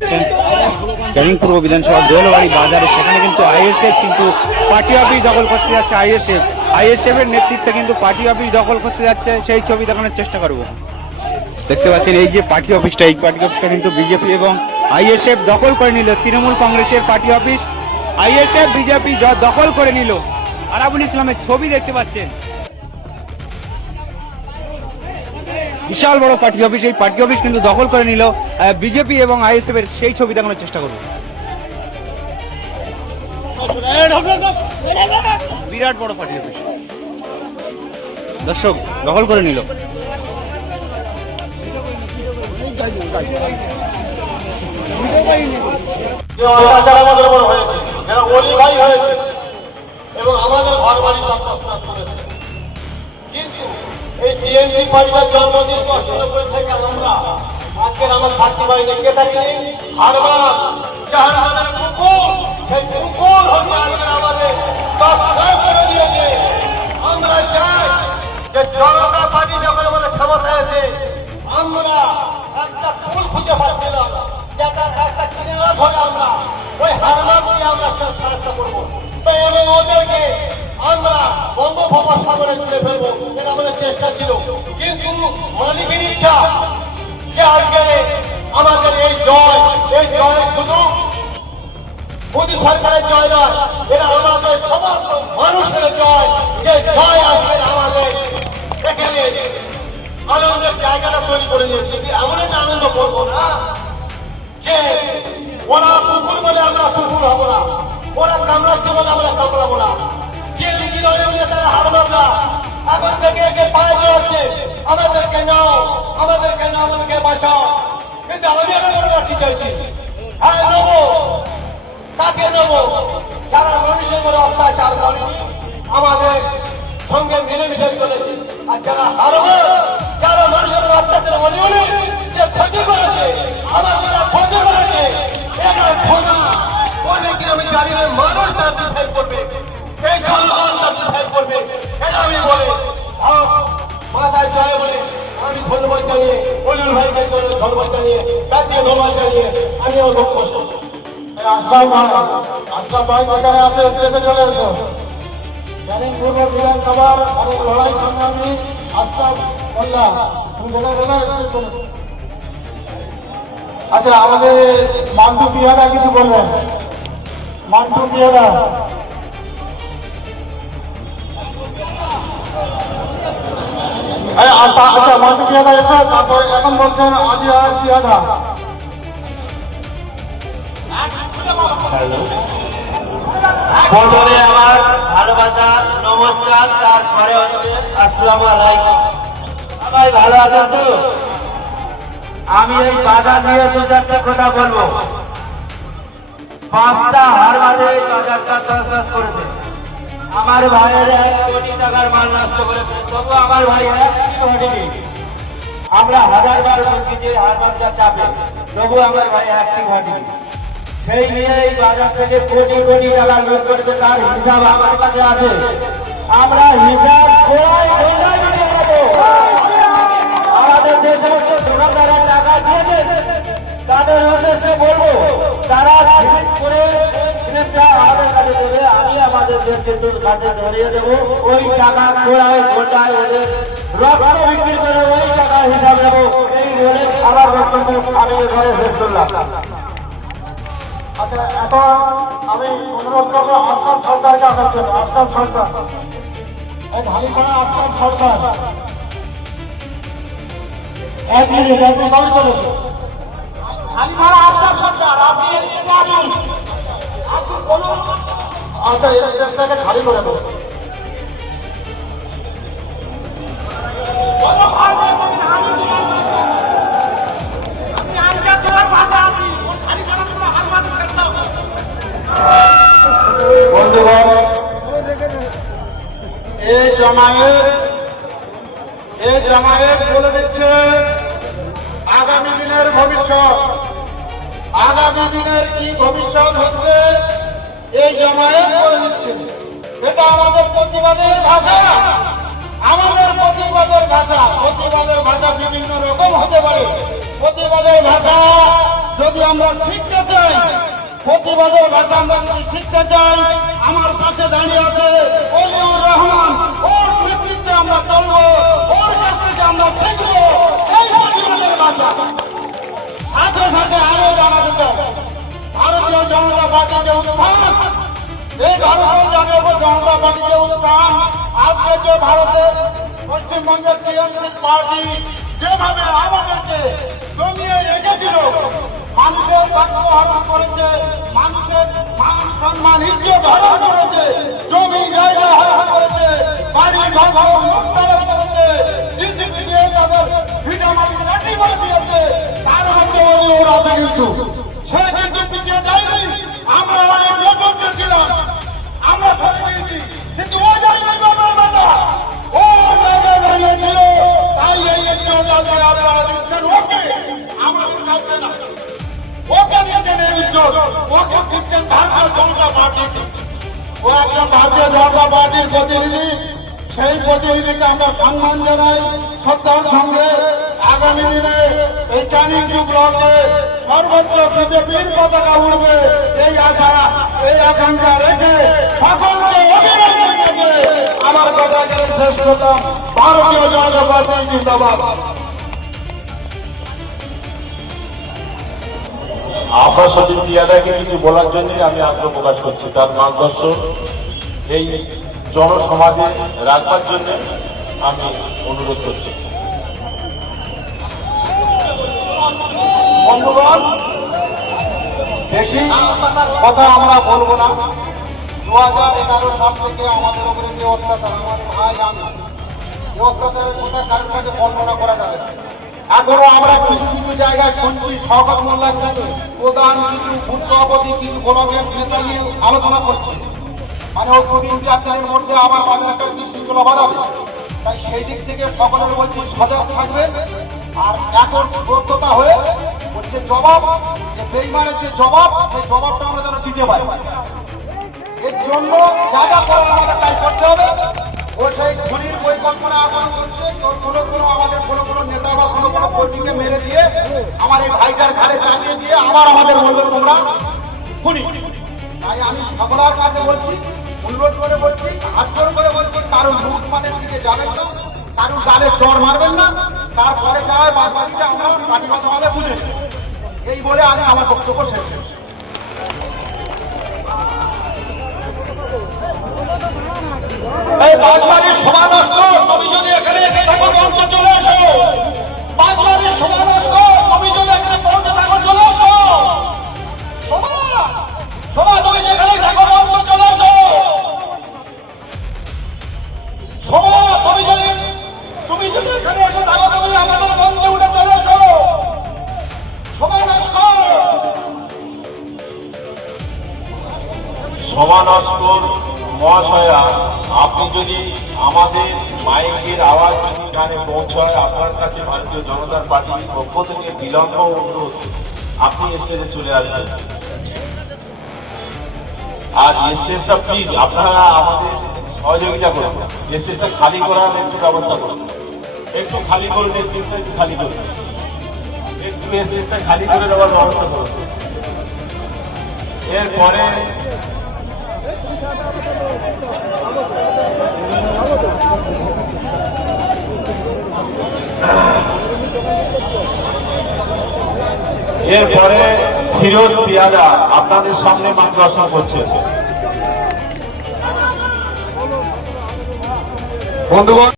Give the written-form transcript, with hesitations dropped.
ক্যানিং পূর্ব বিধানসভা দোলবাড়ি বাজারে সেখানে কিন্তু আইএসএফ কিন্তু পার্টি অফিস দখল করতে যাচ্ছে। আইএসএফ এর নেতৃত্বে কিন্তু পার্টি অফিস দখল করতে যাচ্ছে, সেই ছবি দেখানোর চেষ্টা করব। দেখতে পাচ্ছেন এই যে পার্টি অফিসটা, এই পার্টি অফিসটা কিন্তু বিজেপি এবং আইএসএফ দখল করে নিল। তৃণমূল কংগ্রেসের পার্টি অফিস আইএসএফ বিজেপি দখল করে নিল। আরাবুল ইসলামের ছবি দেখতে পাচ্ছেন, বিশাল বড় পার্টি অফিস, এই পার্টি অফিস কিন্তু দখল করে নিল বিজেপি এবং আইএসএফ এর, সেই ছবি দেখানোর চেষ্টা করব। বিরাট বড় পার্টি অফিস দর্শক দখল করে নিল। আমাদের উপর হয়েছে, যারা ওলি ভাই হয়েছে এবং আমাদের ঘর বাড়ি সব নষ্ট করেছে। কিন্তু এই টিএমসি পার্টির জন্ম দিয়েছে 89 থেকে আমরা আজকের আমার থাকতে পারিনি। কে থাকিনি? হারবার জাহান্নামের কুকুর, সেই কুকুর হচ্ছে আজকে আমাদের সব শেষ করে দিয়েছে। আমরা চাই যে জনতা পার্টি যখন আমাদের ক্ষমতা আছে, আমরা একটা ফুল খুঁজে পাচ্ছিলাম, যেটা একটা কিনারা ধরে আমরা ওই হারমানকে আমরা শাস্তি করবো এবং ওদেরকে আমরা বঙ্গোপসাগরে তুলে ফেলবো, এটা আমাদের চেষ্টা ছিল। কিন্তু মালিকের ইচ্ছা যে আজকে আমাদের এই জয় শুধু মোদী সরকারের জয় নয়, এটা আমাদের সমস্ত মানুষের জয়। যে জয় আসবে আমাদের এখানে আনন্দের জায়গাটা তৈরি করে নিয়েছে। এমন একটা আনন্দ করবো না যে ওরা কুকুর বলে আমরা কুকুর হবো না, ওরা কামড়াচ্ছে বলে আমরা কামড়াবো না। তারা হারবার না, এখন থেকে এসে পায়ে যাচ্ছে আমাদেরকে নাও, আমাদেরকে বাঁচাও। কিন্তু আমি একটা বড় রাখতে চাইছি, হ্যাঁ নেবো, তাকে নেবো যারা মানুষের উপরে অত্যাচার করেনি, আমাদের সঙ্গে মিলেমিশে চলেছে। আর যারা হারবে, যারা মানুষের উপরে অত্যাচার বলি যে ক্ষতি করেছে, আমাদের ক্ষতি করেছে, এটা ক্ষমা করবে কি আমি জানি না। মানুষ তার ডিসাইড করবে, এই জনগণ তার ডিসাইড করবে, এটা আমি বলে মাথায় জয় বলে আমি ধন্যবাদ জানিয়ে, অলিউল ভাইকে ধন্যবাদ জানিয়ে, জাতীয় ধন্যবাদ জানিয়ে আমি আমার বক্তব্য শেষ করছি। আসলাম ভাই যেখানে আছে স্টেজে চলে এসো। ক্যানিং পূর্ব বিধানসভার অনেক লড়াই সংগ্রামী আসলাম মোল্লা, তুমি যেখানে স্টেজ চলে। আচ্ছা, আমাদের মান্টু পিয়াদা কিছু বলবেন। মান্টু পিয়াদা। আচ্ছা, মান্টু পিয়াদা এসে তারপরে এখন বলছেন আজিহার পিয়াদা। প্রথমে আমার ভালোবাসা নমস্কার, তারপরে হচ্ছে আসসালামু আলাইকুম। সবাই ভালো আছেন তো? আমি এই বাজার নিয়ে দু চারটে কথা বলবো। 5টা হার বাদে এই বাজারটা চাষ করেছে। আমার ভাইয়ের 1 কোটি টাকার মাল নষ্ট করেছে, তবু আমার ভাই একটি ঘটেনি। আমরা হাজারবার বলছি যে হারবারটা চাপে, তবু আমার ভাই একটি ঘটেনি। সেই নিয়ে এই বাজার থেকে কোটি কোটি টাকা লুট করেছে, তার হিসাব আমার কাছে আছে। আমরা হিসাব আমাদের যে সমস্ত দোকানদারের টাকা দিয়েছে তাদের উদ্দেশ্যে বলবো, তারা করে আমাদের কাছে দেবে, আমি আমাদের কাছে ধরিয়ে দেবো। ওই টাকা খোলায় গোটায় ওদের রক্ত বিক্রি করে ওই টাকা হিসাব দেবো। এই বলে আমার বক্তব্য আমি এখানে শেষ করলাম। আচ্ছা, এখন আমি অনুরোধ করবো আসলাম সরকারকে আসার জন্য। আসলাম সরকার, এই ঢালিপাড়া আসলাম সরকার, 1 মিনিট কবে চলেছে? ঢালিপাড়া আসলাম সরকার, আপনি স্টেজে আসুন। আচ্ছা, এই স্টেজটাকে খালি করে দেবো। বন্ধুগণ, এই জামায়াত বলে দিচ্ছে আগামী দিনের ভবিষ্যৎ। আগামী দিনের কি ভবিষ্যৎ হচ্ছে এই জামায়াত বলে দিচ্ছে। এটা আমাদের প্রতিবাদের ভাষা, আমাদের প্রতিবাদের ভাষা। প্রতিবাদের ভাষা বিভিন্ন রকম হতে পারে। প্রতিবাদের ভাষা যদি আমরা শিখতে চাই, প্রতিবাদের ভাষা আমরা যদি শিখতে চাই, আমার পাশে দাঁড়িয়ে আছে অলিউর রহমান, ওর নেতৃত্বে আমরা চলবো, ওর কাছ থেকে আমরা শিখবো এই প্রতিবাদের ভাষা। সাথে সাথে আরো জানাতে চাই, ভারতীয় জনতা পার্টির যে উত্থান, এই ভারতীয় জনতা পার্টির যে উত্থান, আজকে যে ভারতের পশ্চিমবঙ্গের টিএমসি পার্টি যেভাবে আমাদেরকে জমিয়ে রেখেছিল, মানুষের বাক্য হরণ করেছে, মানুষের মান সম্মান ইজ্জত হরণ করেছে, জমি জায়গা হরণ করেছে, বাড়ি ঘর লুটতরাজ করেছে, ডিসিপি দিয়ে তাদের ভিটামাটি লাঠি করে দিয়েছে, তার মধ্যে ওরা আছে কিন্তু সে কিন্তু পিছিয়ে যায়নি। আমরা অনেক নেতৃত্ব ছিলাম, আমরা সরে গিয়েছি, কিন্তু ও যায়নি বাবা, ও জায়গায় দাঁড়িয়েছিল। তাই এই ইজ্জত আপনারা দিচ্ছেন ওকে, আমাদের কাছে না, ওকে দিচ্ছেন এই ইজ্জত, ওকে দিচ্ছেন ভারতীয় জনতা পার্টি। ও একজন ভারতীয় জনতা পার্টির প্রতিনিধি, সেই প্রতিনিধিকে আমরা সম্মান জানাই শ্রদ্ধার সঙ্গে। আগামী দিনে এই ক্যানিং টু ব্লকে সর্বত্র বিজেপির পতাকা উঠবে এই আশা, এই আকাঙ্ক্ষা রেখে সকলকে অভিনন্দন জানিয়ে আমার কথা এখানে শেষ করলাম। ভারতীয় জনতা পার্টি জিন্দাবাদ। আফা সচিন টিয়াদাকে কিছু বলার জন্য আমি আগ্রহ প্রকাশ করছি, তার মার্গদর্শন এই জনসমাজে রাখবার জন্য আমি অনুরোধ করছি। বন্ধুগণ, বেশি কথা আমরা বলবো না। 2011 সাল থেকে আমাদের উপরে যে অত্যাচার, আমার ভাই আমি, এই অত্যাচারের কথা কারোর কাছে বর্ণনা করা যাবে না। এখনো আমরা কিছু কিছু জায়গায় শুনছি শওকত মোল্লার কাছে প্রধান কিছু বুথ সভাপতি কিছু ব্লকের নেতা নিয়ে আলোচনা করছে, মানে ও 2-4 দিনের মধ্যে আবার বাজার একটা বিশৃঙ্খলা বাড়াবে। তাই সেই দিক থেকে সকলের বলছি সজাগ থাকবে। আর এখন বদ্ধতা হয়ে বলছে জবাব, যে বেইমানের যে জবাব, সেই জবাবটা আমরা যেন দিতে পারি। এর জন্য যা যা করার আমাদের তাই করতে হবে। ও সেই খুনির পরিকল্পনা এখন করছে, কোনো আমাদের কোনো নেতা বা কোনো কর্মীকে মেরে দিয়ে আমার এই ভাইটার ঘাড়ে চাপিয়ে দিয়ে আবার আমাদের বলবে তোমরা খুনি। তাই আমি সকলের কাছে বলছি, অনুরোধ করে বলছি, হাতজোড় করে বলছি, কারো লুটপাটের দিকে যাবেন না, কারো গালে চড় মারবেন না, তারপরে যাওয়ায় বাদ বাকিটা আমরা পার্টিগতভাবে বুঝে নেব। এই বলে আমি আমার বক্তব্য শেষ করছি। এই বাগবাড়ির সভা নষ্ট, তুমি যদি এখানে এসে থাকো মঞ্চে চলে এসো। বাগবাড়ির সভা নষ্ট, তুমি যদি এখানে পৌঁছে থাকো চলে এসো। সভা তুমি যেখানে থাকো মঞ্চে চলে এসো। সভা তুমি যদি এখানে এসে থাকো তুমি আমাদের মঞ্চে উঠে চলে এসো। সভা নষ্ট। সমানস্কর মহাশয়া, আপনি যদি আমাদের মাইকের আওয়াজ যদি গানে পৌঁছায়, আপনার কাছে ভারতীয় জনতা পার্টির পক্ষ থেকে বিলম্ব অনুরোধ, আপনি স্টেজে চলে আসবেন। আর স্টেজটা প্লিজ আপনারা আমাদের সহযোগিতা করুন, স্টেজটা খালি করার একটু ব্যবস্থা করুন, একটু খালি করুন, স্টেজটা একটু খালি করুন, একটু স্টেজটা খালি করে দেওয়ার ব্যবস্থা করুন। এরপরে ফিরোজ পিয়াদা আপনাদের সামনে মার্গদর্শন করছেন। বন্ধুগণ।